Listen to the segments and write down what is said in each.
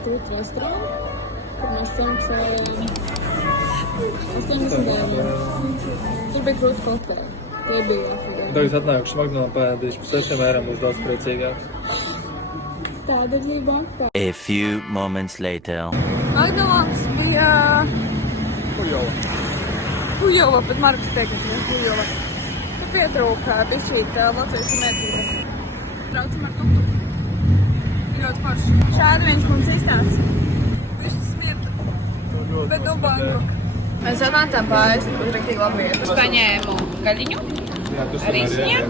Street restorānu, kur mēs samaksājām 80 eiro. Tur bija krūti kokteili. Tie bija jāfigā. Tagad atnākuši McDonald's pēdīšu par 6 eiro, būs daudz priecīgāks. Tāda bija banka. A few moments later. McDonald's bija Hujova. Hujova, bet Markus teikt, ka bija Hujova. Tur pietrūka bišķīt latviešu mērķības. Braucam ar tuktuku. Ļoti forši. Šādi viņš mums izstāsta. Bišķi smirda. Bet do Bangkok. Mēs atnācām pāris, uz rektīgi labi vietu. Es paņēmu gaļiņu, risņiem.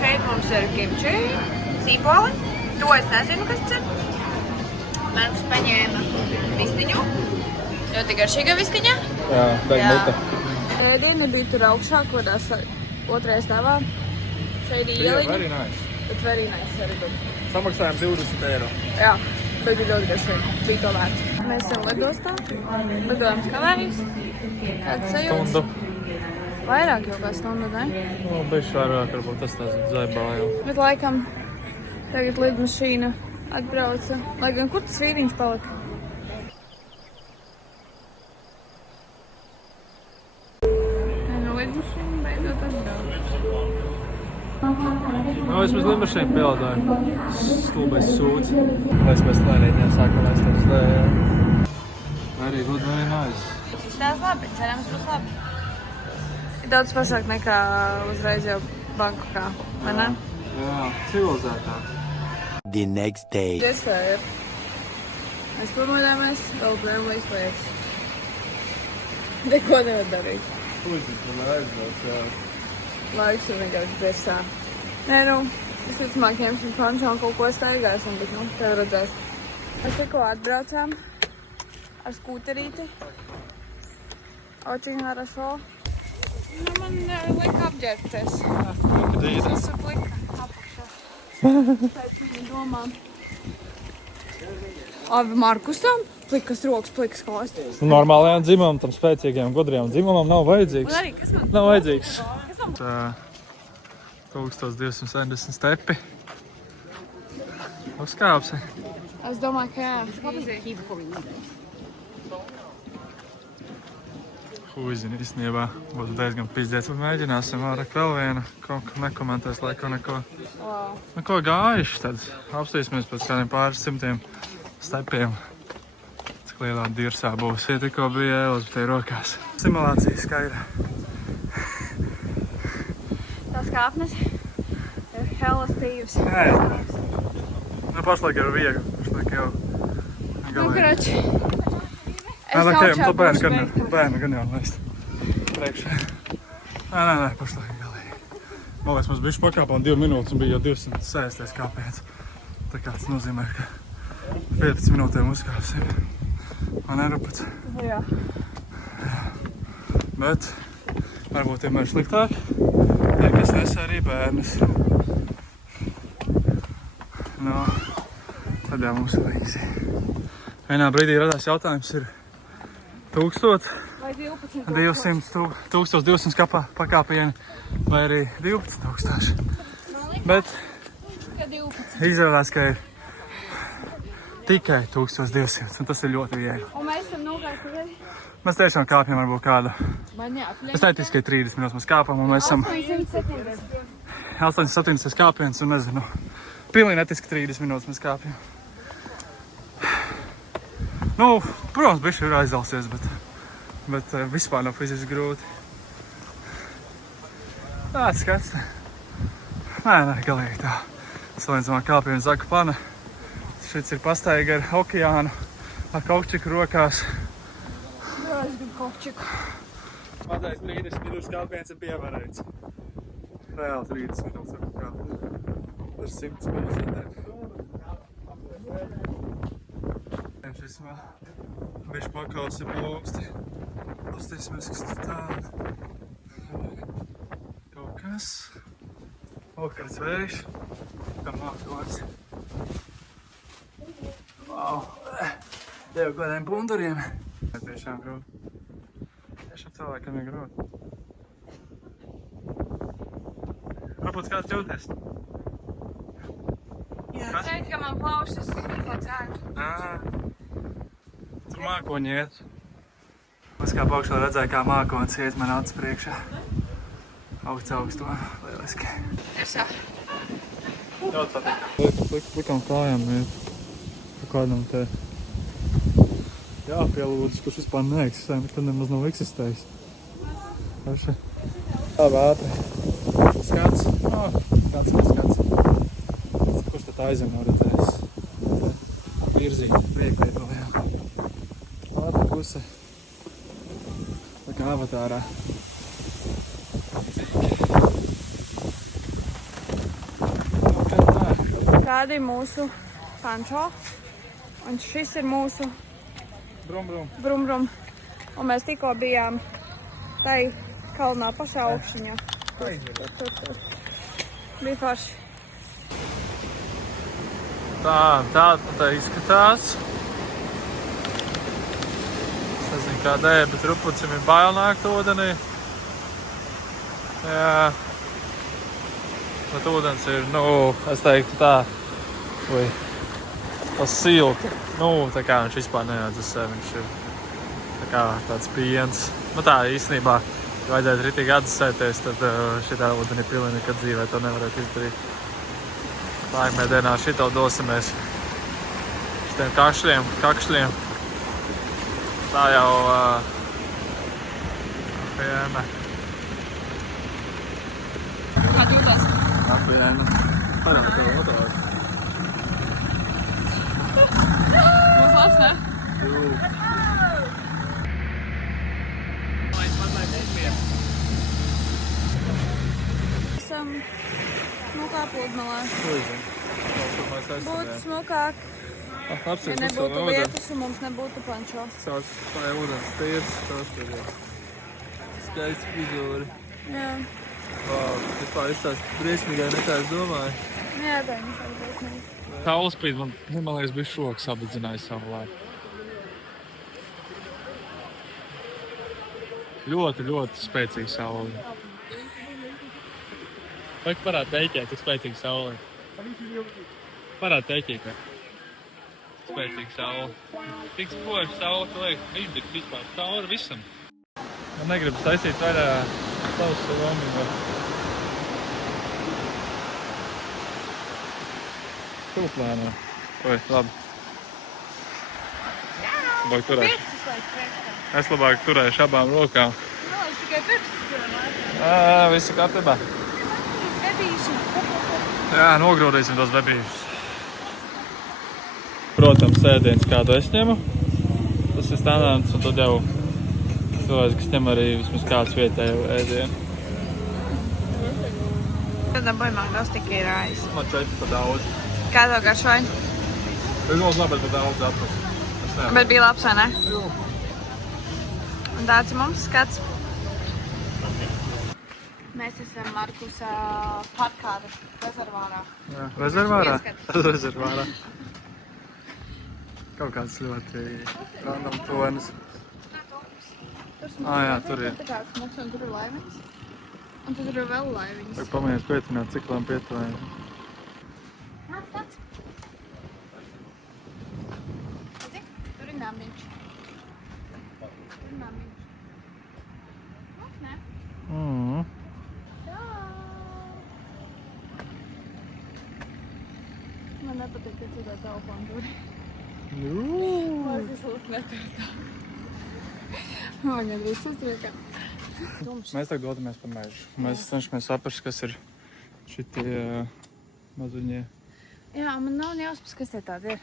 Šeit mums ir kimči, sīpoli. To es nezinu, kas tas ir. Markus paņēma vistiņu. Ļoti garšīga vistiņa. Jā, beig muta. Diena bija tur augšā, kodās otrajā stāvā. Šeit ir ieliņa. Very nice. Bet very nice, very good. Samaksājām 20 eiro. Jā, bet bija ļoti garšīgi. Bija to vērts. Mēs esam lidostā. Lidojam kavējas. Kāds sajūts? Stundu. Vairāk jau kā stundu, ne? Nu, bišķi vairāk, varbūt tas tās zaibā jau. Bet laikam tagad lidmašīna atbrauca. Lai gan kur tas vīriņš palika? Nu, lidmašīna beidzot atbrauca. Nu, vismaz lidmašīnu pielādāju. Stulbais sūds. Mēs lēnītiem sākam aizstāvs lējā. Very good, very nice. Izstās labi, cerams būs labi. Ir daudz pašāk nekā uzreiz jau Bankokā, vai ne? Jā, civilizētāk. The next day. Iestāja. Mēs pamodāmies, vēl brēm līdz lietas. Neko nevar darīt. Uzņīt, man aizbrauc, jā. Laiks ir vienkārši biesā. Nē, nu, es ticamāk ņemsim končā un kaut ko staigāsim, bet, nu, tev redzēs. Mēs tikko atbraucām ar skūterīti. Очень хорошо. Nu, man lika apģērbties. Dīda. Visu plika apakšā. Pēc viņa domām. Abi Markusam plikas rokas, plikas kostīms. Normālajām dzimumam, tam spēcīgajam, gudrajam dzimumam nav vajadzīgs. Un arī, kas man? Nav vajadzīgs. Kas man? Tā 1270 stepi. Uzkāpsi. Es domāju, ka jā. Huizini, īstenībā būs diezgan pizdiets, bet mēģināsim vairāk vēl vienu. Kaut ko nekomentēs laiku neko. Wow. Neko gājuši, tad apstīsimies pēc kādiem pāris simtiem stepiem. Cik lielā dirsā būs. Ja tikko bija ēlas, bet te rokās. Simulācija skaidra. Tās kāpnes ir helastīvas. Nē, nu pašlaik ir viegli. Pašlaik jau Nu, krači. Nē, tu bērnu gan jau laist priekšā. Nē, pašlaik galīgi. Man liekas, mums bišķi pakāpām 2 minūtes un bija jau 260 kāpēc. Tā kā tas nozīmē, ka 15 minūtēm uzkāpsim. Man nerupats. Jā. Bet varbūt vienmēr sliktāk, ja kas nes arī bērnus. No, tad jau mums ir līdzi. Vienā brīdī radās jautājums ir 1000, Vai 12 1200 pakāpieni vai arī 12 000. Bet ka 12. izrādās, ka ir tikai 1200 un tas ir ļoti viegli. Un mēs tam nogājuši. Mēs tiešām kāpjam varbūt kādu. Man jāapļauj. Es teicu, ka 30 minūtes mēs kāpam un mēs esam 870. 870 kāpiens un nezinu. Pilnīgi netiski 30 minūtes mēs kāpjam. Nu, protams, bišķi ir aizalsies, bet vispār nav fiziski grūti. Tāds skats. Nē, galīgi tā. Salīdzinājumā kāpjiem Zaku pana. Šits ir pastaiga ar okeānu, ar kaukčiku rokās. Jā, es gribu kopčiku. Mazais 30 minūtes kāpiens ir pievarēts. Reāli 30 minūtes var kāpt. Ar 100 minūtes. Šis bišķi pakauts ir plūksti. Pastīsimies, kas tur tāda. Kaut kas. Kāds vējš. Kā mākots. Wow. Tev kādiem punduriem. Tiešām grūti. Tiešām cilvēkam ir grūti. Varbūt kāds jūties? Kas? Teikt, ka man plaušas cērt. Tur mākoņi iet. Es kā paukšā redzēju, kā mākonis iet man acis priekšā. Augstu, lieliski. Es jau. Ļoti patīk. Likam kājām iet. Kādam te jāpielūdz, kurš vispār neeksistē, nekad nemaz nav eksistējis. Paši. Tā vētra. Skats. Skats. Kurš tad aizem nav redzējis? Virzīti, priekvietojām. Vētra puse. Tā kā avatārā. Tādi ir mūsu Pančo. Un šis ir mūsu Brum. Un mēs tikko bijām tai kalnā pašā augšņā. Tur. Bija forši. Tā izskatās. Es nezinu kādēļ, bet rupucim ir bail nākt ūdenī. Jā. Bet ūdens ir, es teiktu tā, tas silti. Tā kā viņš vispār neatdzesē, viņš ir tā kā tāds piens. Tā īstenībā, ja vajadzētu ritīgi atdzesēties, tad šitā ūdeni pilni nekad dzīvē to nevarētu izdarīt. Nākamajā dienā šito dosimies šitiem kakšļiem. Tā jau piena. Kā jūtas? Piena. Parāda tev otrāk. Mums labs, ne? Esam smukā pludmalē. Būtu smukāk, ja nebūtu lietus un mums nebūtu Pančo. Tā ir ūdens tīrs, tas tur ir skaisti frizūri. Jā. Vispār izstāst briesmīgai nekā es domāju. Jā, tā ir briesmīgi. Saulespīd man liekas bija šoks apdedzinājis savu laiku. Ļoti spēcīga saule. Vajag parād teiķēt, cik spēcīga saule. Parād teiķēt, ka spēcīga saule. Tik spoži saule, tu liekas, izdirt vispār cauri visam. Man negribas taisīt vairā savus salomību. Tūplēnā. Labi. Labāk turēšu. Es labāk turēšu abām rokām. Es tikai pirkstus turēju. Visu kārtībā. Bebīši. Jā, nogrūdīsim tos bebīšus. Protams, ēdienas kādu es ņemu. Tas ir standarts, un tad jau cilvēks, kas ņem arī vismaz kāds vietēju ēdienu. Tad dabūju magnostiku ir rais. Man 4 pa daudz. Kā tev garšoja? Es ļoti labi, bet daudz atrast. Bet bija labs, vai ne? Jū. Un tāds ir mums skats. Mēs esam Markusa parkāda rezervārā. Jā, rezervārā? Ieskats. Rezervārā. Kaut kāds ļoti random tonis. Jā, tur ir. Tur kāds mums, un tur ir laiviņas. Un tur ir vēl laiviņas. Vajag pamēģināt pietināt, cik lēm pietuvējam. Tāds. Tur ir namiņš. Nē. Man nepatīk, ka tu tā telefonu turi. Man tas lūdzu netur tā. Man gan viss uztriekā. Mēs tagad dodamies pa mežu. Mēs cenšamies saprast, kas ir šitie mazuņie. Jā, man nav nejausmas, kas tie tādi ir.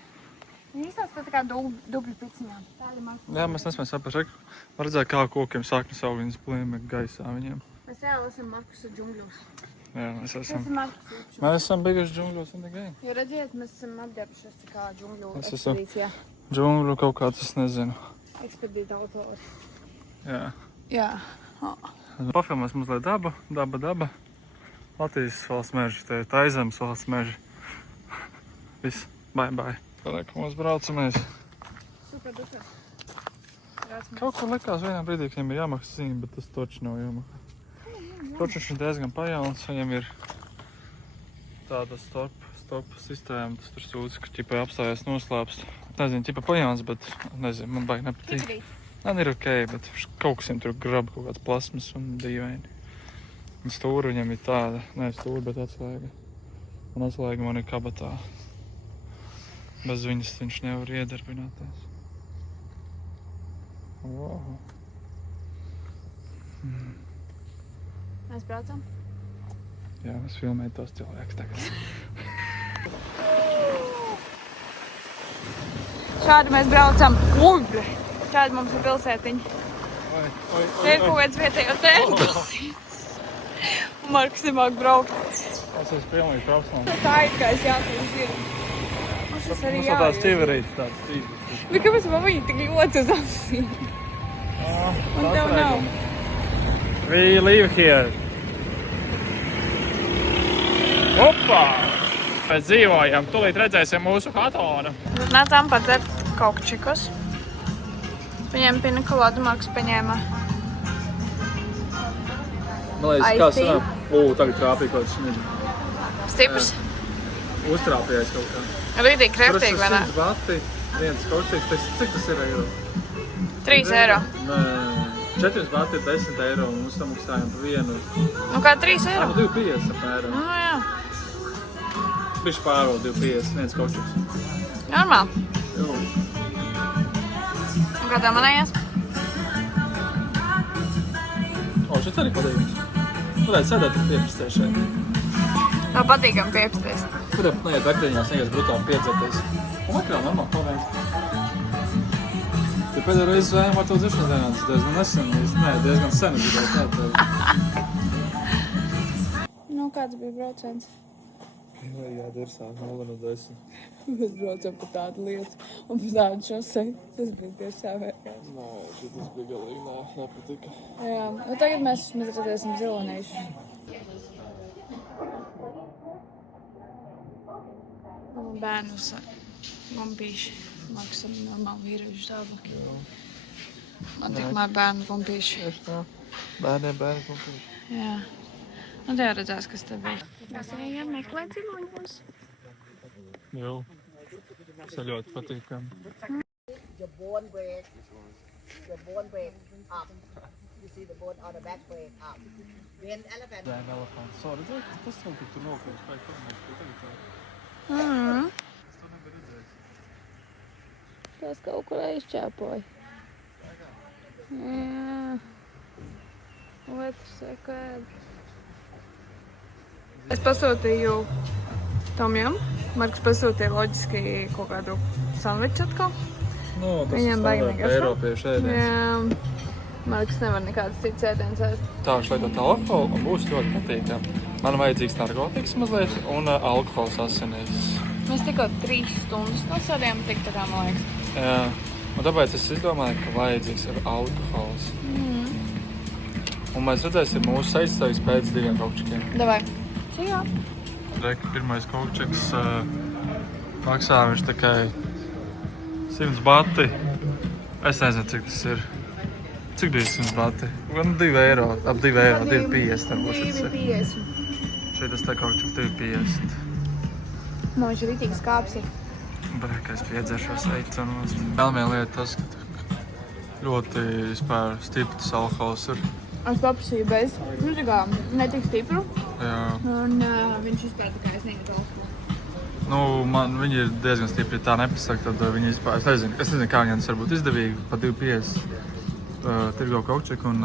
Viņi izstāsta tā kā dubļu piciņām. Tādi maz. Jā, mēs nespējam saprast. Var redzēt, kā kokiem saknes aug, viņas plīmē gaisā viņiem. Mēs reāli esam Markusa džungļos. Jā, mēs esam Markusa. Mēs esam bijuši džungļos un tikai. Jo redziet, mēs esam apģērbušies tā kā džungļu Mēs esam. ekspedīcijā. Džungļu kaut kāds, es nezinu. Ekspedīta autori. Jā. Jā. Pafilmēs mazliet daba. Latvijas valsts meži, te ir Taizemes valsts meži. Viss, bye. Kad mums braucamies. Super duper. Kaut kur likās vienā brīdī, ka viņam ir jāmaksā zīme, bet tas toči nav jāmaksā. Toči viņš ir diezgan pajauns, viņam ir tāda stop sistēma, tas tur sūdz, ka ķipai apstājās noslēpst. Nezinu, ķipa pajāns, bet nezinu, man baigi nepatīk. Man ir ok, bet kaut kas viņam tur grab kaut kāds plasmas un dīvaini. Un stūri viņam ir tāda, ne stūri, bet atslēga. Un atslēga man ir kabatā. Bez viņas viņš nevar iedarbināties. Wow. Mēs braucam? Jā, es filmēju tos cilvēkus tagad. Šādi mēs braucam. Ui, šādi mums ir pilsētiņa. Te ir kaut kāds vietējo tentus. Un Marks nemāk braukt. Es esmu pilnīgi profesionāls. Tā ir, kā es jātūs zinu. Tas arī Mums tās ķiverītes tāds trīs. Bet kāpēc man viņi tik ļoti uz ausīm? Un tev nav. We live here. Opa! Mēs dzīvojam, tūlīt redzēsim mūsu hatonu. Nācām padzert kokčikus. Viņiem pinakulādu Marks paņēma. Man liekas, kā sanāk? Tagad trāpīja kaut kas smidzi. Stiprs. Uztrāpījās kaut kā. Rītīgi kreftīgi, vai ne? 100 bati, viens kokčiks, cik tas ir eiro? 3 eiro. Nē, 4 bati ir 10 eiro un mums samaksājam pa vienu. Nu kā 3 eiro? 2,50 apmēram. Nu jā. Bišķi pārvēl 2,50, viens kokčiks. Normāli. Jū. Un kā tā manējās? Šeit arī patīkams. Varētu sēdēt ar piepastē šeit. Tā patīkam piepasties. Varētu neiet vakariņās, neies brutāli piedzerties. Un vakarā normāli paveikt. Ja pēdējo reizi zvējām ar to dziršanas dienā, tas diezgan nesen, diezgan sen gribēju tēt. Nu, kāds bija brauciens? Jā, dirsāk, 0 no 10. Mēs braucam pa tādu lietu un pa tādu šosei. Tas bija tieši savērkās. Nē, šitas bija galīgi nepatika. Jā, nu tagad mēs redzēsim zilonējuši. Bērnus bumbīši. Maksam normāli vīriešu stāvokļi. Man tikmēr bērnu bumbīši. Tieši tā. Bērniem bumbīši. Jā. Nu, te jau redzēs, kas te bija. Mēs ejam meklēt ziloņus. Jū. Tas ir ļoti patīkami. Your bone break up. You see the bone on the back break up. Then elephant. Then elephant. So, redzēt, tas vēl, kur tu nokļūst, kā ir formēs, ko tagad tā. Es to nebiju redzējis. Tas kaut kur aizčāpoja. Jā. Otrs saka ēd. Es pasūtīju tomjam. Marks pasūtīja loģiski kaut kādu sandviču atkal. Nu, tas Viņam ir baigi standarta negaršo. Eiropiešu ēdiens. Jā. Marks nevar nekāds cits ēdiens ēst. Tā, šeit alkoholu un būs ļoti patīkami. Man vajadzīgs narkotikas mazliet un alkohols asinīs. Mēs tikko 3 stundas nosēdījām tik tā kā, man liekas. Jā, un tāpēc es izdomāju, ka vajadzīgs ir alkohols. Un mēs redzēsim mūsu sejas pēc 2 kokčikiem. Davai. Jā. Reka, pirmais kokčiks maksā viņš tikai 100 bati. Es nezinu, cik tas ir. Cik bija 100 bati? Gan 2 eiro, ap 2 eiro, 2,50 varbūt šis ir. 2,50. Šeit tas te kokčiks 2,50. Man viņš ir rītīgi skāpsi. Breka, es piedzeršos eicanos. Vēl viena lieta tas, ka ļoti vispār stiprs alkohols ir. Es paprasīju bez, nu tā kā netik stipru. Jā. Un viņš vispār tā kā es negadu alkoholu. Nu, viņi ir diezgan stipri, ja tā nepasaka, tad viņi vispār, es nezinu, kā viņiem tas var būt izdevīgi, pa 2,50 tirgo kokčiku un,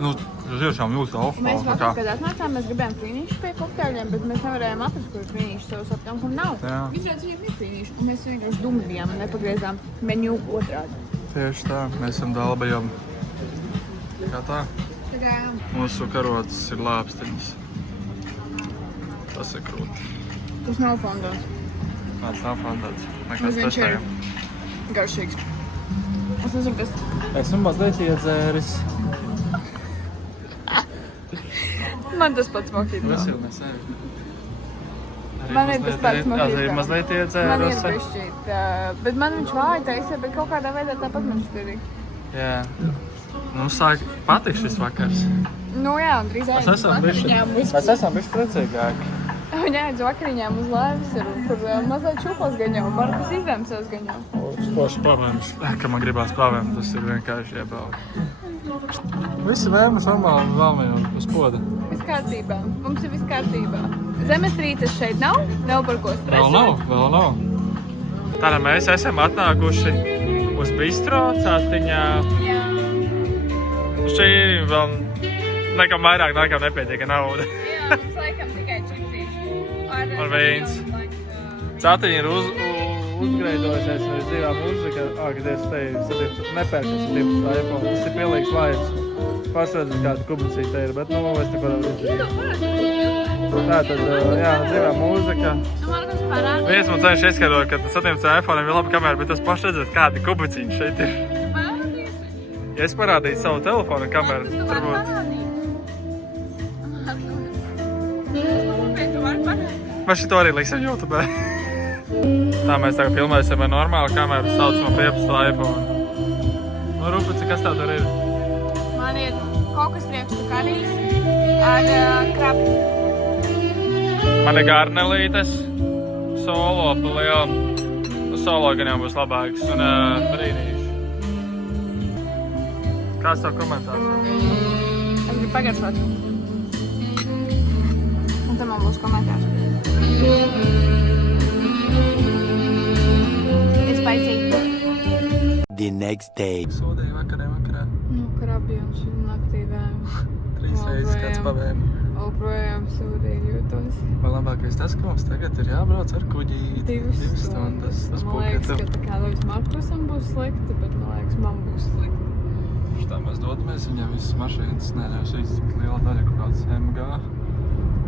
nu, tiešām jūtu alkoholu. Mēs vakar, kad atnācām, mēs gribējām frīnīšu pie kokteļiem, bet mēs nevarējām atrast, kur frīnīšu savus aptām, kur nav. Jā. Izrādās, viņiem ir frīnīšu, un mēs vienkārši dumi bijām un nepagriezām menu otrādi. Tieši tā, mēs esam dalbajam. Kā tā? Tā kā, Mūsu karotes ir lāpstiņas. Tas ir krūti. tas nav fondons. Tāds nav fondāts. Mēs Viņš ir testējam. garšīgs. Es nezinu, kas... Esmu mazliet iedzēris. Man tas pats mokīt. Tas jau nesēvi. Man ir tas pats mokīt. Arī mazliet Man ir iedzēros. bišķīt, bet man viņš vāja taisa, bet kaut kādā veidā tāpat man šķirīgi. Jā. Nu, sāk patiks šis vakars. Nu jā, un drīz Mēs esam bišķi priecīgāki. Viņa aiz vakariņām uz laivas ir, kur mazliet čupos gaņo, barkas izvēmsies gaņo. Spoši pavēms, ka man gribās pavēmt, tas ir vienkārši iebraukt. Visi vēmas normāli vēlmējot uz poda. Viss kārtībā, mums ir viss kārtībā. Zemestrīces šeit nav par ko stresot. Vēl nav. Tātad mēs esam atnākuši uz bistro Catiņā. Jā. Šī vēl nekam vairāk nepietiek nauda. Jā, mums laikam tikai čipsīši. Ar vīns. Catiņa ir uzgreidojusies no dzīvā mūzika. Kad es teju, nepērkas iPhone. Tas ir pilnīgs laids. Pasvedzu kādu kubicīti te ir, bet es te ko daudz izdarīju. Tātad, jā, dzīvā mūzika. Viens man cenš izskatot, ka tas 17 iPhone ir labi kamera, bet tas paši redzēt, kādi kubicīņi šeit ir. Ja es parādītu savu telefonu kameru, tur būtu. Vai šito arī liksim YouTube? Tā mēs tagad filmēsim ar normālu kameru, saucamo 15 iPhone. Rupici, kas tā tur ir? Man ir kokas riekstu karīs ar krabi. Man ir garnelītes, solo pa lielam. Solo gan jau būs labāks un brīnīši. Kāds tev komentārs? Es gribu pagaršot. Un tad man būs komentārs. Es paicīju. The next day. Sodīju vakarā. Krabi un šī naktī vēm. 3 reizes kāds pavēm. Oprojām sūdīgi jūtos. Vai labākais tas, ka mums tagad ir jābrauc ar kuģīti 2 stundas. Tas man liekas, ka tā kā līdz Markusam būs slikti, bet man liekas, man būs slikti. Tā mēs dodamies, viņam visas mašīnas neļaus izsakt liela daļa kaut kāds MG.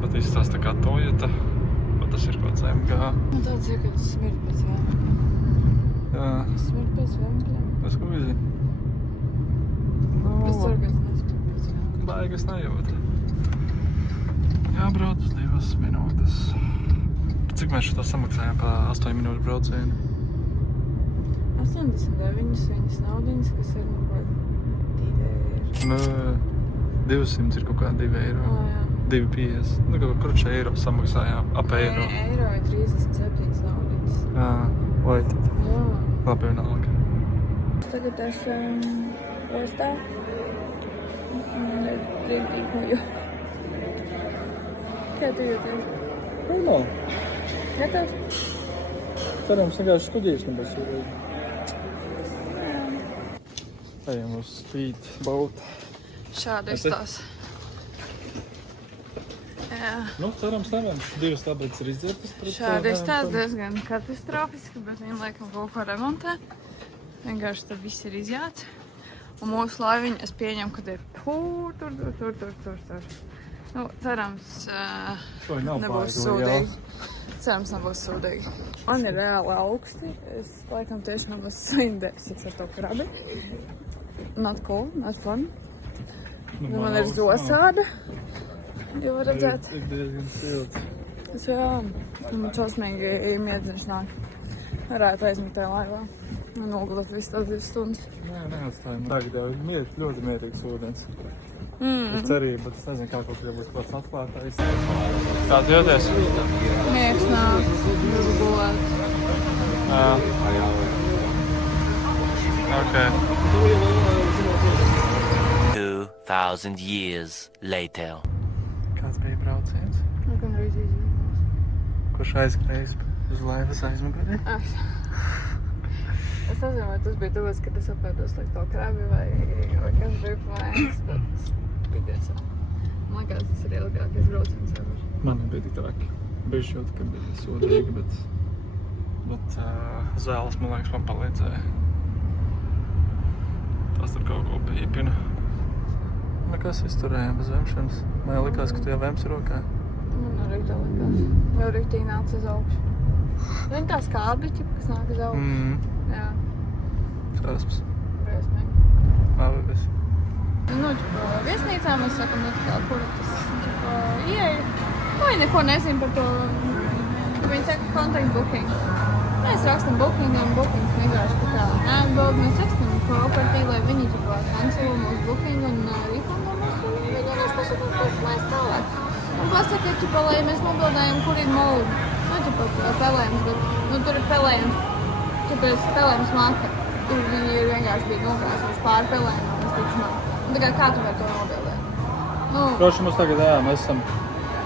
Bet viss tās tā kā Toyota, bet tas ir kaut kāds MG. Man tāds ir, ka tas smird pēc vēmkļiem. Jā. Smird pēc vēmkļiem. Tas kuģi? Es ceru, ka es nesmird pēc vēmkļiem. Baigas nejūt. Jābrauc uz 2 minūtes. Cik mēs šitā samaksājām pa 8 minūšu braucienu? 89 viņas naudiņas, kas ir nu par 2 eiro. 200 ir kaut kā 2 eiro. Jā. 2,50. Nu, kaut kur eiro samaksājām, ap eiro. Eiro ir 37 naudiņas. Jā, vai tad? Jā. Labi vienalga. Tagad esam ostā. Rītīkoju. Kā tu jūties? Normāli. Gatavs? Cerams, vienkārši studijas nebūs jūrīgi. Ejam uz speed boat. Šādi izstās. Jā. Nu, cerams, neviens. 2 tablets ir izdzirtas. Šādi izstās diezgan katastrofiski, bet viņi laikam kaut ko remontē. Vienkārši tur viss ir izjāts. Un mūsu laiviņa, es pieņemu, kad ir tur. Nu, cerams, nebūs sūdīgi. Cerams, nebūs sūdīgi. Man ir reāli augsti. Es laikam tiešām esmu indēksies ar to krabi. Not cool, not fun. Man ir zosāda. Jau var redzēt. Ir diezgan silts. Es jā, man šausmīgi miedziņš nāk. Varētu aizmigt tajā laivā. Un nogulēt visu tās 2 stundas. Nē, neatstājam. Tagad jau ir ļoti mierīgs ūdens. Ir cerība, bet es nezinu, kā kaut kā būs tāds atklātais. Kā tu jūties? Miegs nāk, gribu gulēt. Jā. Ok. 2,000 years later. Kāds bija brauciens? Nu, gan reiz izjūtos. Kurš aizkrējis uz laivas aizmugurē? Es nezinu, vai tas bija tāpēc, ka es apēdos like to krabi vai kas bija plēns, bet pietiesa. Man liekas, tas ir ilgākais brauciens ever. Man nebija tik traki. Bišķi jūt, ka bija sodīgi, bet zēles, man liekas, man palīdzēja. Tas tur kaut ko pīpina. Nekas izturējām bez vemšanas. Man likās, ka tu jau vems rokā. Man arī tā likās. Jau riktīgi nāca uz augšu. Zini tā skābi, kas nāk uz augšu? Jā. Šausmas. Briesmīgi. Labi, viss. Nu, viesnīcā mēs sakam, nu, tā, kur tas ieeja. Vai neko nezinu par to. Viņi saka contact booking. Mēs rakstam booking un bookings vienkārši tā kā neatbild. Mēs rakstam property, lai viņi cancelo mūsu booking un refundam mūsu. Viņi vienkārši pasaka, kas mēs tālāk. Un pasakiet, lai mēs nobildējam, kur ir mūļi. Nu, tāpat pelējums, bet, nu, tur ir pelējums. Tāpēc pelējums maka. Tur viņi ir vienkārši bija nokrāsoši pāri pelējumam, visticamāk. Un tagad kā tu var to nobildēt? Nu, Droši mums tagad, jā, mēs esam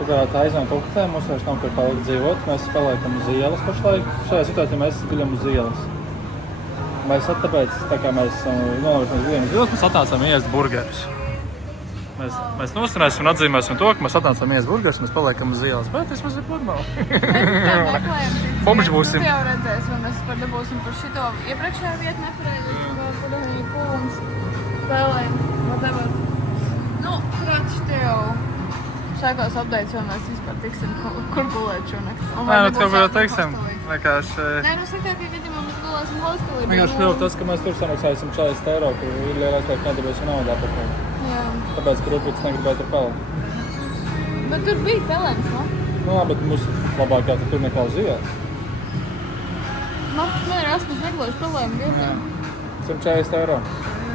aizvien kokatē, mums vairs nav kur palikt dzīvot. Mēs spēlējam uz ielas pašlaik. Šajā situācijā mēs guļam uz ielas. Mēs tāpēc, tā kā mēs nolaižam guļam uz ielas, mēs atnācām iest burgerus. Mēs nosarēsim un atzīmēsim to, ka mēs atnācām iest burgerus, mēs paliekam uz ielas, bet tas mums ir normāli. Pomši būsim. Tu jau redzēsi, un mēs par dabūsim par šito iepriekšējā vietu nepareizi, par arī pūlums, spēlēm, whatever. Nu, krači tev sākās updates, un mēs vispār tiksim, kur gulēt šonakt. Nē, nu kaut ko jau teiksim, vienkārši... Nē, nu sliktākajā gadījumā mēs gulēsim hostelī. Vienkārši kļuva tas, ka mēs tur samaksāsim 40 eiro, kur ir lielākais nedabēsim naudā par to. Jā. Tāpēc, ka Rūpīts negribēja tur pelēt. Bet tur bija pelēns, no? Nu labi, bet mums labākā tur nekā uz ielas. Maps man ir asmas negloši pelēm vietām. 140 eiro.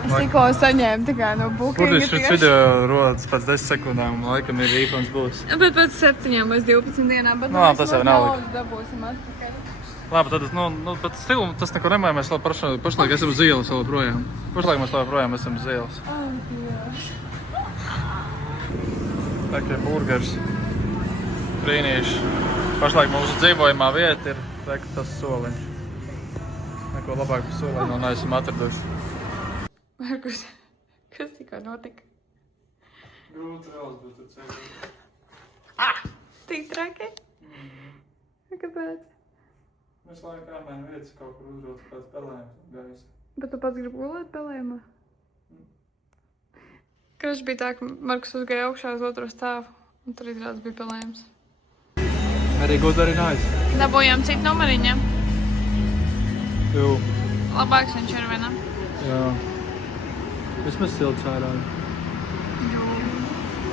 Es tikko saņēmu tikai no bookinga. Burtiski šis video rodas pēc 10 sekundēm, un laikam ir refund būs. Bet pēc 7 vai 12 dienām, bet Nu, tas jau nav likt. dabūsim atpakaļ. Labi, tad, bet stilu tas neko nemaina, mēs vēl pašlaik esam uz ielas vēl projām. Pašlaik mēs vēl projām esam uz ielas. Tā kā burgers, brīnīši. Pašlaik mūsu dzīvojamā vieta ir tas soliņš. Neko labāk par soliņu vēl neesam atraduši. Markus, kas tikko notika? Grūti vēl būt tur ceļā. Tik traki? Kāpēc? Mēs laikam jāmēna vietas kaut kur uzrot pēc pelējuma gaisa. Bet tu pats gribi gulēt pelējumā? Kraš bija tā, ka Markus uzgāja augšā uz otro stāvu, un tur izrādes bija pelējums. Arī good, very nice. Dabūjām citu numuriņu. Jū. Labāks viņš ir vienam. Jā. Vismaz silts vairāk.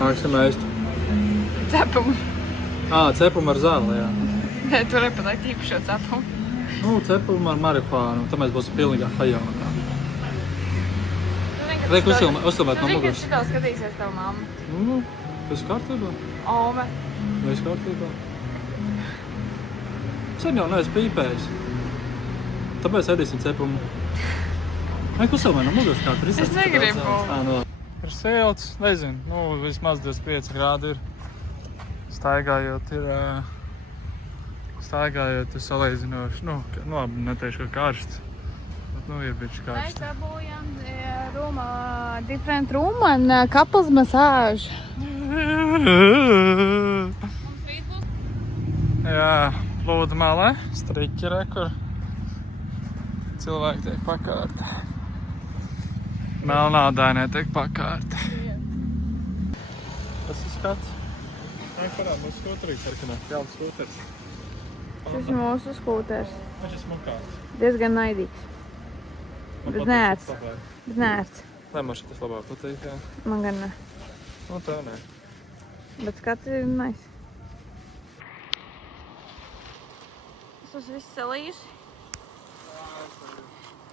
Nāksim ēst. Cepumu. Cepumu ar zāli, jā. Nē, tu vari pateikt īpašo cepumu. Nu, cepumu ar marihānu, tad mēs būsim pilnīgā hajānā. Reik, uzsilmēt no Tu zini, ka muguras. šitā skatīsies tavu mammu. Nu, viss kārtībā. Ome. Viss kārtībā. Sen jau neesmu pīpējis. Tāpēc ēdīsim cepumu. Reik, uzsilmēt no muguras, kā tur izsaka. Es negribu. Nu. Ir silts, nezinu, vismaz 25 grādi ir. Staigājot ir salīdzinoši, labi, neteikšu, ka karsts. Bet, ir bišķi Mēs karsts. dabūjām different room and couples massage. Jā, plūda malē, striķi ir, kur cilvēki tiek pakārti. Melnādainē tiek pakārti. Tas ir skats. Kurā mūsu skūterīgs ar kanā? Jāls skūteris. Šis ir mūsu skūters. Viņš ir smukāks. Diezgan naidīgs. Bet neērts. Bet neērts. Nē, man šitas labāk patīk, jā. Man gan ne. Nu, tev nē. Bet skats ir nice. Tas viss salījusi.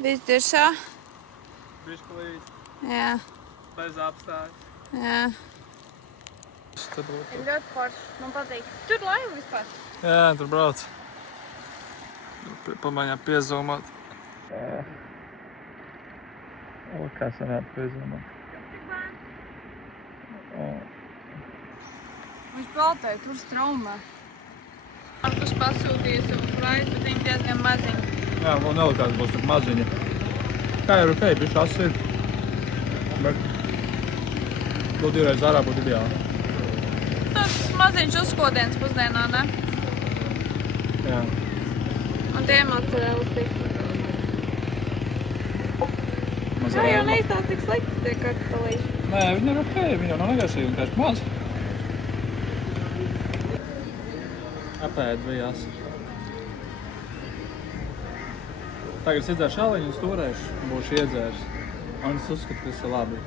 Viss diršā. Bišķilīt, Jā. bez apstājas. Jā. Tad būtu. Ir ļoti forši. Man patīk. Tur laiva vispār. Jā, tur brauc. Pamēģināt piezūmāt. O, kā sanāk piezūmāt. Viņš peltē, tur straumē. Markus pasūtīja savu fraizi, bet viņi diezgan maziņi. Jā, vēl nelikās būs tur maziņa. Kā ir ok, bišķi asi ir. Bet būtu divreiz ārā būtu ideāli. Tas maziņš uzskodiens pusdienā, ne? Jā. Un tie mozzarella stikli. Tā jau neizstās tik slikti, tie kaktalīši. Nē, viņi ir ok, viņi jau nav negarsīgi, vienkārši maz. Apēd bijās. Tagad es iedzēru šāliņu un stūrēšu, būšu iedzērs. Un es uzskatu, ka tas ir labi.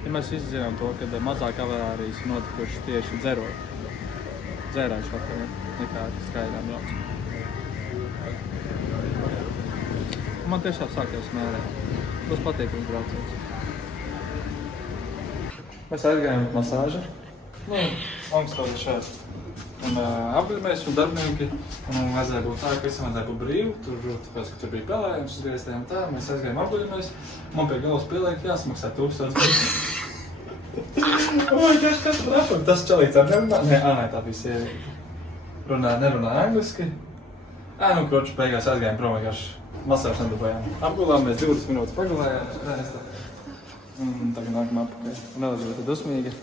Ja mēs visi zinām to, ka mazāk avārijas notikušas tieši dzerot. Dzērājuši vakarā, nekā skaidrām brauc. Man tiešām sākās mērēt. Būs patīkams brauciens. Mēs aizgājām uz masāžu. Nu, augstāk šeit. Un apgaļamēs un darbinieki. Un vajadzēja būt tā, ka visam vajadzēja būt brīvi. Tāpēc, ka tur bija pelējums uz grieztiem tā. Mēs aizgājām apgaļamēs. Man pie galvas pieliek jāsmaksā 1000. Oi, kas brāpam? Tas čalīts ar nerunā? Nē, tā bija sieviete. Nerunāja angliski. Nu, kroči, beigās aizgājām prom vienkārši masāžu nedabājām. Apgulāmies 20 minūtes pagulējām. Tagad nākam apakaļ. Nelaižot dusmīgi.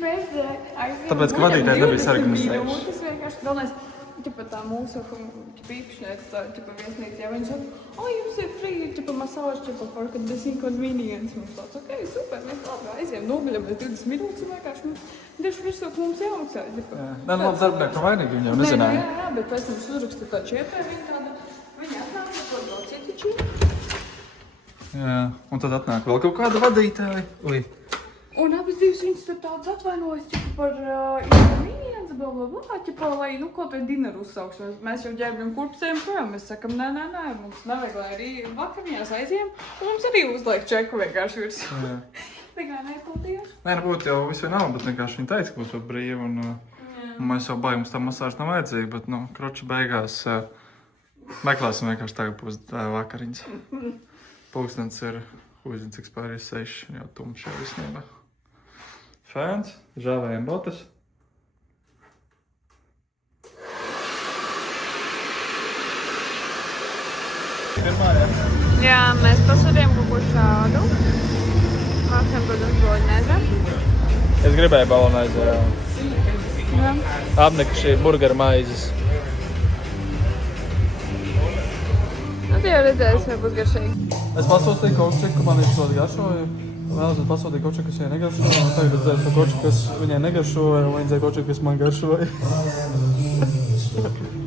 Tāpēc, ka vadītāji nebija sarganizējuši. Tas vienkārši galvenais, tā mūsu īpašniece, tā viesnīca, ja viņi saka, jums ir free, masāžu, for this inconvenience. Mums tāds, ok, super, mēs labi aizjām, noguļamies 20 minūtes un vienkārši tieši visu, ko mums jāmaksā. Nē, labi darbinieki no vainīgi, viņi jau nezināja. Jā, bet pēc tam es uzrakstu tā čiepē, viņi atnāca, to vēl citi čiepē. Jā, un tad atnāk vēl kaut kāda vadītāja. Ui. Un abas divas viņas tur tāds atvainojas par inconvenience, lai, ko pie dineru uzsauks. Mēs jau ģērbjam kurpsējam projām, mēs sakam, nē, mums nevajag, lai arī vakariņās aizjām, un mums arī uzliek čeku vienkārši virs. Tā kā nepaldījās. Nē, būtu jau visu nav, bet vienkārši viņi teica, ka būs vēl brīvi, un mēs jau baigi, mums tā masāža nav vajadzīga, bet, kroči beigās meklēsim vienkārši tagad būs vakariņas. Pulkstens ir, uzzinu, cik spēr ir 6, jau tumšā visnībā. Fēns, žāvējam botas. Jā, mēs pasūtījām kaut ko šādu. Mākam, protams, bolonēze. Es gribēju bolonēzi, jā. Apnika šī burgera maizes. Tu jau redzēsi, vai būs garšīgi. Es pasūtīju kočeku, man viņš ļoti garšoja. Vēlos pasūtīju kočeku, kas viņai negaršoja. Un tagad redzēju šo kočeku, kas viņai negaršoja. Un vajadzēja kočeku, kas man garšoja.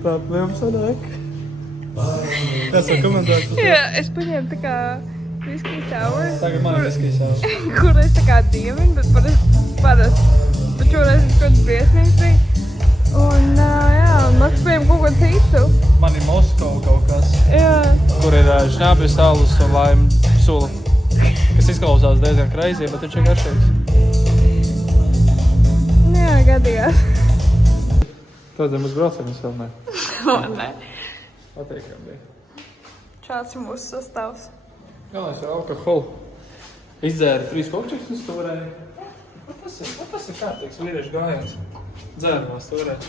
Tā pļiem sanāk. Es jau komentēju. Jā, es paņēmu tā kā whisky sour. Tagad man ir whisky sour. Kur es tā kā dievinu, bet parasti. Bet šoreiz es kaut kāds briesmīgs bija. Un jā, mēs pējām kaut ko citu. Man ir Moskova kaut kas. Jā. Kur ir šņāpju salus un laimu sula. Kas izklausās diezgan crazy, bet viņš ir garšīgs. Jā, gadījās. Tādēļ mēs braucam vēl ne. Nē. Patīkam bija. Šāds ir mūsu sastāvs. Galvenais ir alkoholu. Izdzēri 3 kokčekus un stūrēji. Tas ir kārtīgs vīriešu gājiens. Dzērumās stūrēji.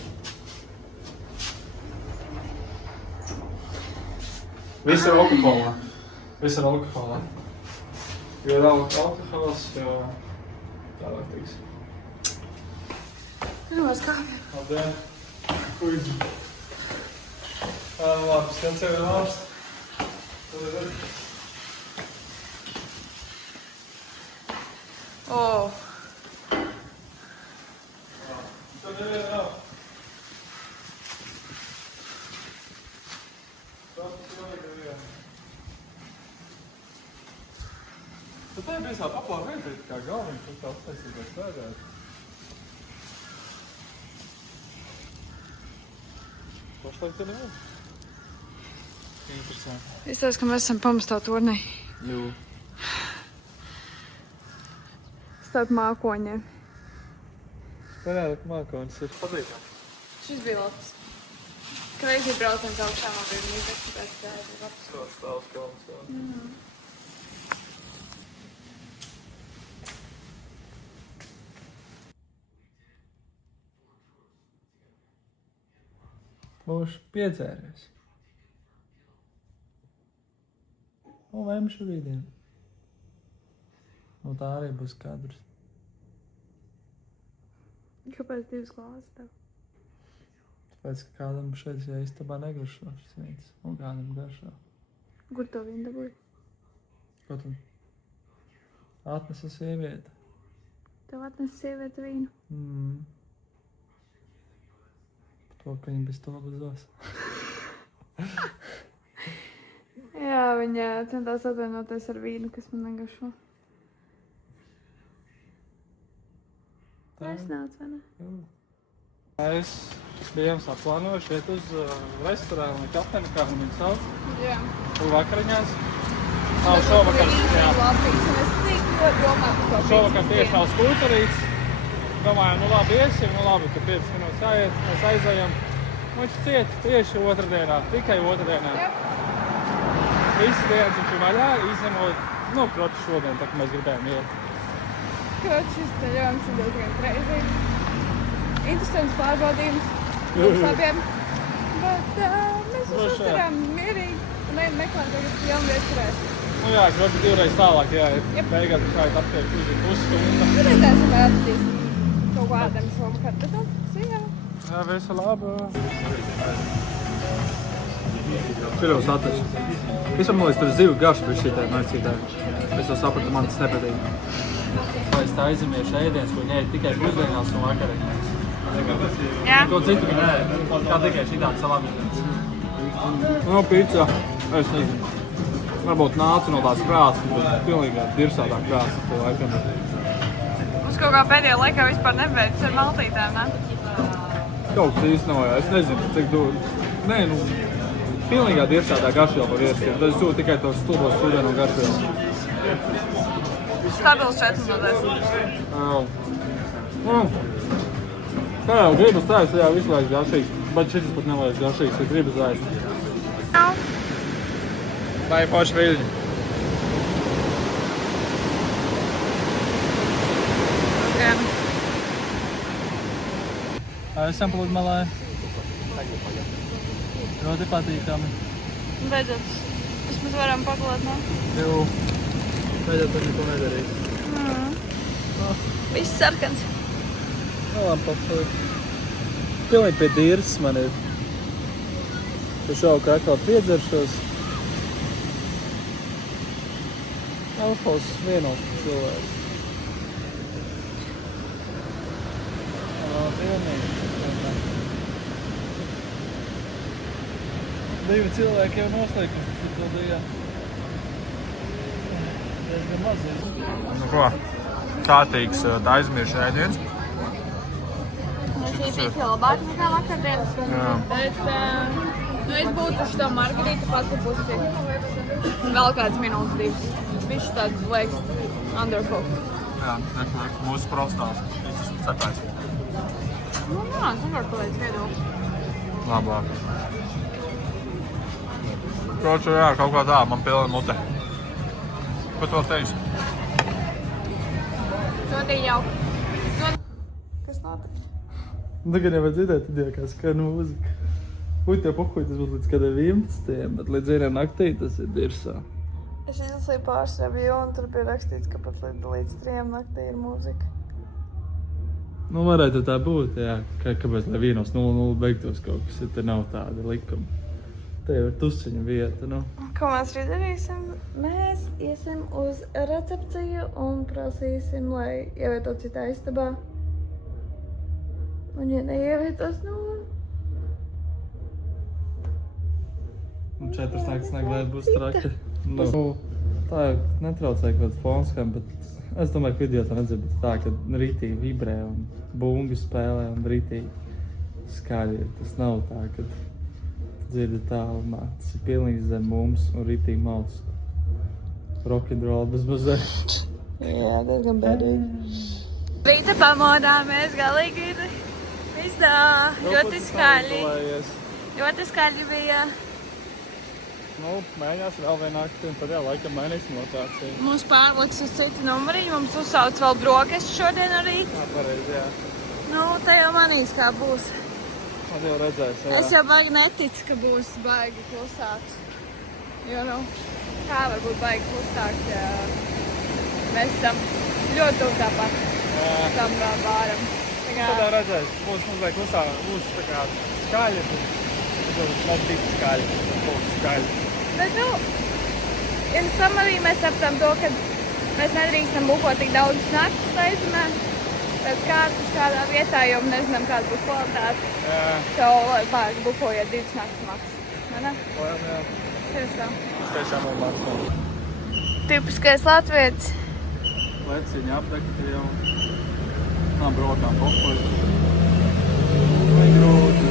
Viss ir alkoholā. Viss ir alkoholā. Jo ir alkohols, jo tālāk tiks. Mēs kāpjam. Labdien. Kuģi. Labi, skats jau ir labs. Tad ir nav. Tu tā ir visā paplāra vietā, kā galviņš, tu tā uztaisīties sēdēt. Pašlaik te nevar. Interesanti. Izstāst, ka mēs esam pamestā turnī. Jū. Starp mākoņiem. Varētu, ka mākonis ir patīkam. Šis bija labs. Crazy brauciens augšā man bija mīļāks, bet bija labs. Stāvs kalns, jā. Būšu piedzēries. Un lemšu rītdien. Nu tā arī būs kadrs. Kāpēc 2 glāzes tev? Tāpēc, ka kādam šeit ja istabā negaršo šis vīns. Un kādam garšo. Kur to vīnu dabūji? Ko tu? Atnesa sieviete. Tev atnes sieviete vīnu? To, ka viņa bez to bezos. Jā, viņa centās atvainoties ar vīnu, kas man negaršo. Es nācu, vai ne? Mēs bijām saplānojuši iet uz restorānu kafēnu, kā viņi sauc. Jā. Un vakariņās. Nav šovakar, jā. Labi, es tik ļoti domāju par to. Šovakar tieši nav skulturīts. domājām, nu labi, iesim, nu labi, tur 5 minūtes jāiet, mēs aizējam. Viņš ciet tieši otrdienā, tikai otrdienā. Visi dienas viņš ir vaļā, izņemot, nu, proti šodien, tā kā mēs gribējām iet. Kaut šis ceļojums ir diezgan crazy. Interesants pārbaudījums mums abiem. Bet mēs uzturām mierīgi un ejam meklēt tagad jaunu vietu, kur ēst. Nu jā, varbūt 2 reizes tālāk jāiet. Beigās mums jāiet aptiek uz pusstundu. Nu redzēsim, vai atradīsim kaut ko ēdam šovakar. Bet nu, see ya! Jā, visu labu! Šajos atrašu. Visam man liekas, tur zivju garš bija šitā naicītā. Es to sapratu, man tas nepatīk. Es tā aizemiešu ēdienas, ko viņi ēd tikai pusdienās un vakariņās. Jā. Ko citu viņi ēd, kā tikai šitāds salāmītens. No pizza, es nezinu. Varbūt nāca no tās krāsas, bet pilnīgi dirsātā krāsas te laikam. Mums kaut kā pēdējā laikā vispār nebeidz ar maltītēm, ne? Kaut kas īsti nav, es nezinu, cik dod. Nē, nu, pilnīgā dirsātā garšviela var ierastiem. Tad es sūtu tikai tos stulbos sūdienu garšvielu. Stabils 4 no 10. Tā jau gribas taisa, jā, visu laiks garšīgs. Bet šis pat nevajag garšīgs, ja gribas taisa. Nav. Vai paši viļņi. Gan. Esam pludmalē. Ļoti patīkami. Beidzot, vismaz varam paklāt, ne? Jū. Beidzot, tad neko nedarīt. Viss sarkans. Pilnīgi pie dīras man ir. Tu šauku atkal piedzeršos. Alfos vienot cilvēku. Pilnīgi. 2 cilvēki jau noslēguši šo dijā. Diezgan maz ir. Nu ko, kārtīgs aizmiršu ēdiens. Šī bija labāk nekā vakardienas. Bet, nu es būtu šo margarītu pats pusi. Vēl kāds minūtes 2. Viņš tāds liekas undercooked. Jā, nekliek, mūsu prostās. Viņš cepēs. Nu, nā, tomēr paliec viedokli. Labāk. Kroču, jā, kaut kā tā, man pilna mute. Ko tu teiksi? Ļoti jauki. Kas notiek? Tagad nevar dzirdēt, tad kā skan mūzika. Tev pohuj, tas būs līdz kādai 11, bet līdz 1 naktī tas ir dirsā. Es izlasīju pārsrabju un tur bija rakstīts, ka pat līdz 3 naktī ir mūzika. Nu, varētu tā būt, jā. Kāpēc lai 1:00 beigtos kaut kas, ja te nav tāda likuma. Te jau ir tusiņa vieta, nu. Ko mēs arī darīsim? Mēs iesim uz recepciju un prasīsim, lai ievietot citā istabā. Un ja neievietos, nu... Un 4 naktas neglēt būs traki. Nu, tā jau netraucēja kaut kāds fonskam, bet es domāju, ka video tā nedzird, bet tā, ka rītīgi vibrē un bungi spēlē un rītīgi skaļi ir. Tas nav tā, ka dzirdi tālumā. Tas ir pilnīgi zem mums un rītīgi mauc. Rock'n'roll bez mazēt. Jā, diezgan bēdīgi. Rīta pamodāmies galīgi ir izdā. Ļoti skaļi. Ļoti skaļi bija. Nu, mēģinās vēl vienu nakti, un tad jau laikam mēģināsim rotāciju. Mums pārliks uz citu numuriņu, mums uzsauc vēl brokastis šodien arī. Jā, pareizi, jā. Nu, te jau manīs kā būs. Tad jau redzēs, jā. Es jau baigi neticu, ka būs baigi klusāks. Jo, nu, kā var būt baigi klusāks, ja mēs esam ļoti tuvu tāpat tam bāram. Tad jau redzēs, būs mums vajag klusāk, būs tā kā skaļi, bet nav tik skaļi, būs skaļi. Bet, nu, in summary mēs sapratām to, ka mēs nedrīkstam bukot tik daudz naktas taizumē. Pēc kārtas kādā vietā, jo nezinām, kāda būs kvalitāte. Jā. Tev pārāk bukojiet 2 naktas maks. Vai ne? Jā. Tieši tā. Tas tiešām vēl maks. Tipiskais latvietis. Leciņi apdegti jau. Nav brokām pokoļi. Grūti,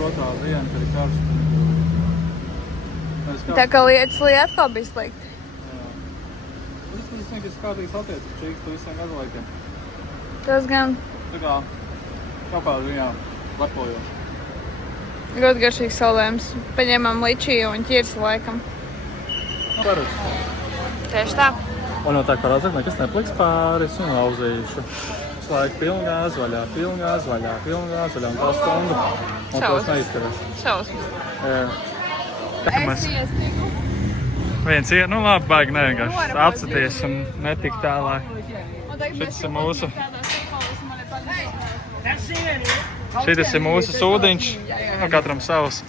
rotā viena, kad ir karsta. Tā kā lietas atkal bija slikti. Jā. Tas vienkārši kārtīgs attiecas čīks pa visiem gadlaikiem. Tas gan. Tā kā kaut kādā ziņā lepojoši. Ļoti garšīgs saldējums. Paņēmām ličiju un ķirsi laikam. Parūs. Tieši tā. Un no tā kā rādzāk, nekas nepliks pāris un lauzīšu. Visu laiku pilngāz vaļā, pilngāz vaļā, pilngāz vaļā un tā stundu. Un tos neizturēs. Šausmas. Jā. Es iestiku. Viens ir, nu labi, baigi nevienkārši atsaties un netik tālāk. Šitas ir mūsu. Šitas ir mūsu sūdiņš. Nu, katram savs.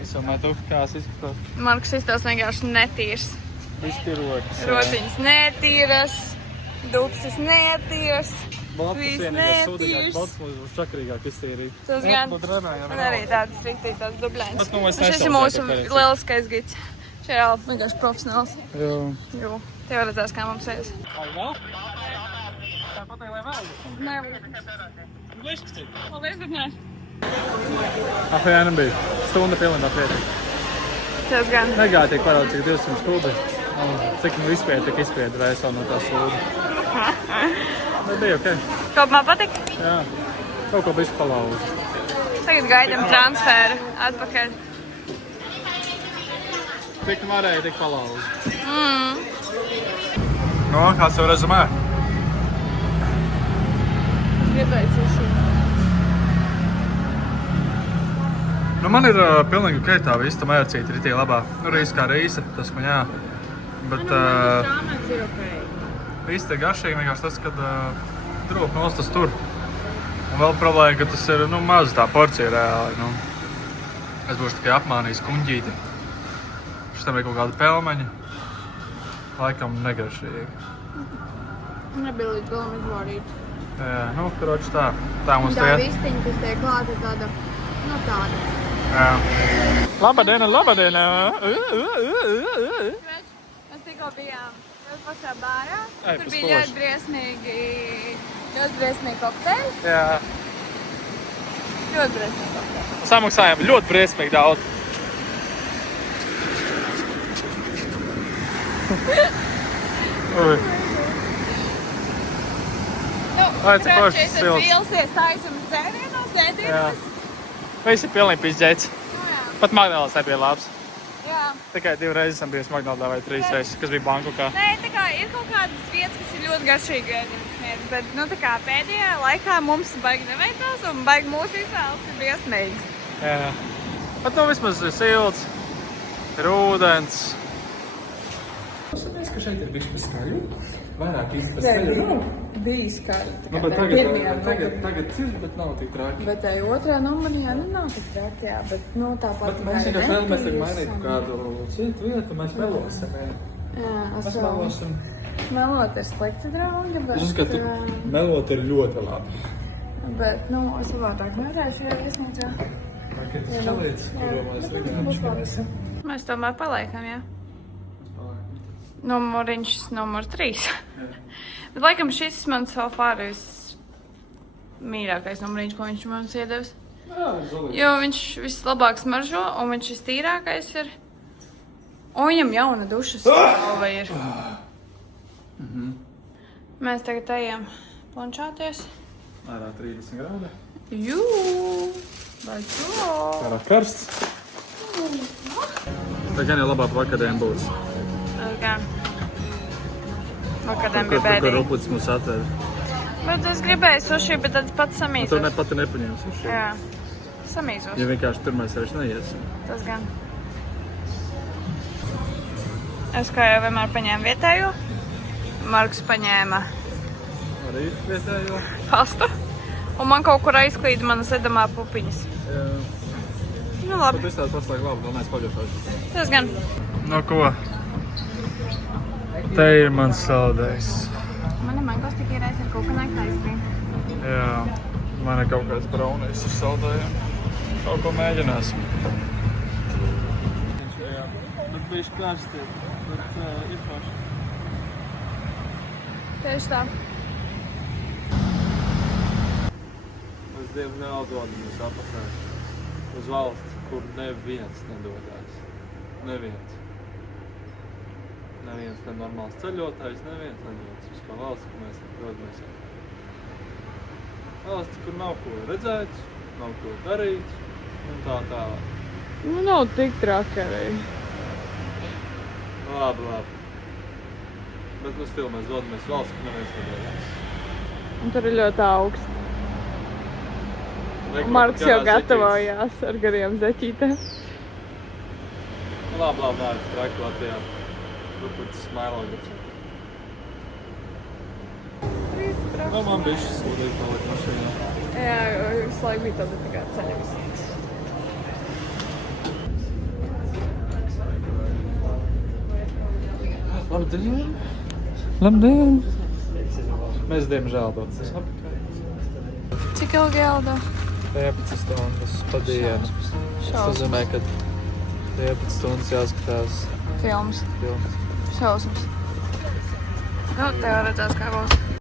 Es domāju, tu kās izskatās. Marks izstāsts vienkārši netīrs. Iztiroks. Rociņas netīras. Dupsis netīras. Baltas Viss vienīgais sūdiņās, netīrs. baltas mums čakarīgāk iztīrīt. Tas gan. Man arī tādas riktītās dubļainas. Šis ir mūsu lieliskais gids. Šeit ir vienkārši profesionāls. Jā. Jū. Tev redzēs, kā mums ēs. Vai vēl? Tāpat lai vēl? Nē. Lišķi. Paldies, bet nē. Jā, nebija. Stunda pilnībā prieti. Tas gan. Negāja tiek parāda, cik 200 kubi. Un cik nu izspieda, tik izspieda vēl no tā sūda. Bet bija ok. Kopumā patik? Jā. Kaut ko bišķi palauzi. Tagad gaidām transferu atpakaļ. Tik varēja, tik palauzi. Nu, kāds tev rezumē? Gribēju suši. Nu, man ir pilnīgi ok tā vista mērcīta ritī labā. Nu, rīsa kā rīsa, tas man jā. Bet Rāmēts ir ok. vista ir garšīgi vienkārši tas, kad drūp nostas tur. Un vēl problēma, ka tas ir, nu, maz tā porcija reāli, nu. Es būšu tikai apmānījis kuņģīti. Šitam ir kaut kāda pelmeņa. Laikam negaršīgi. Nebija līdz galam izvārīt. Jā, nu, karoči tā. Tā mums Tā tiek. vistiņa, kas tiek klāta tāda, nu tāda. Jā. Labadiena, labadiena! Mēs tikko bijām ļoti pašā bārā. Ai, Tur pa bija spoži. ļoti briesmīgi kokteļi. Jā. Ļoti briesmīgi kokteļi. Samaksājām ļoti briesmīgi daudz. Ui. Nu, Ai, cik foršs es esmu silts. vīlusies, taisam dzērienās. Visi ir pilnīgi pizdzēts. Pat Magdalās nebija labs. Jā. Tikai 2 reizes esam bijusi Magdalā vai 3 reizes, kas bija Bankokā. Nē, tā kā ir kaut kādas vietas, kas ir ļoti garšīgi sniedz, bet, nu, tā kā pēdējā laikā mums baigi neveicās un baigi mūsu izvēles ir briesmīgas. Jā. Bet nu vismaz ir silts, ir ūdens. Es ka šeit ir bišķi pa skaļu. Vairāk īsti pa skaļu nav. Bija skaļi. Nu, bet tagad ir, bet nav tik traki. Bet tai otrā numurī jau nav tik traki, jā, bet, nu, tāpat. Bet mēs vienkārši vēlamies tagad mainīt kādu citu vietu, mēs melosim. Jā, Mēs melosim. melot ir slikti, draugi, bet... Es uzskatu, melot ir ļoti labi. Bet, nu, es labāk nevarēšu jau iesniedzā. Vai ka tas čalīts, kuru mēs rīgām šķirēsim? Mēs tomēr paliekam, jā. Numuriņš numur 3. Bet, laikam, šis man so far ir mīļākais numuriņš, ko viņš mums iedevis. Jā, zolīt. Jo viņš vislabāk smaržo, un viņš vistīrākais ir. Un viņam jauna dušas salva ir. Mēs tagad ejam planšāties. Ārā 30 grādi. Jū! Vai to? Ārā karsts. Tā gan jau labāk vakardien būs. Gan. Vakardien Kur bija bēdīgi. rupucis mūs atveda. Bet es gribēju suši, bet tad pats Tu samīzos. pati nepaņemsi šo. Jā. Samīzos. Ja vienkārši tur mēs vairs neiesim. Tas gan. Es kā jau vienmēr paņēmu vietējo. Marks paņēma Arī vietējo. pastu. Un man kaut kur aizklīda manas edamā pupiņas. Jā. Nu labi. Bet viss tāds paslēg labi, vēl neesmu paļaušos. Tas gan. Nu ko? Te ir mans saldējs. Man ir mangos tikai reiz ar kokonāku taisnību. Jā. Man ir kaut kāds braunais ar saldējiem. Kaut ko mēģināsim. Bet bišķi karsti, bet ir forši. Tieši tā. Mēs diemžēl dodamies atpakaļ uz valsts, kur neviens nedodās. Neviens. Neviens nenormāls ceļotājs, neviens nedodas uz to valsts, kur mēs dodamies. valsti, kur nav ko redzēt, nav ko darīt un tā tālāk. Nu, nav tik traki arī. Labi. Bet nu stilu mēs dodamies valsts, ka neviens nedodas. Un tur ir ļoti augsts. Marks jau gatavojās ar gariem zeķītēm. Labi, traki Latvijā. Ruputis smailogats. Nu, man bišķi sūdīgi palikt mašīnā. Jā, jo visu laiku bija tāda tā kā ceļa visīgs. Labdien! Mēs diemžēl dodas. Cik ilgi jāldo? 11 stundas pa dienu. Tas nozīmē, ka 11 stundas jāskatās Filmas. filmas. Šausmas. Nu, tev redzēs, kā būs.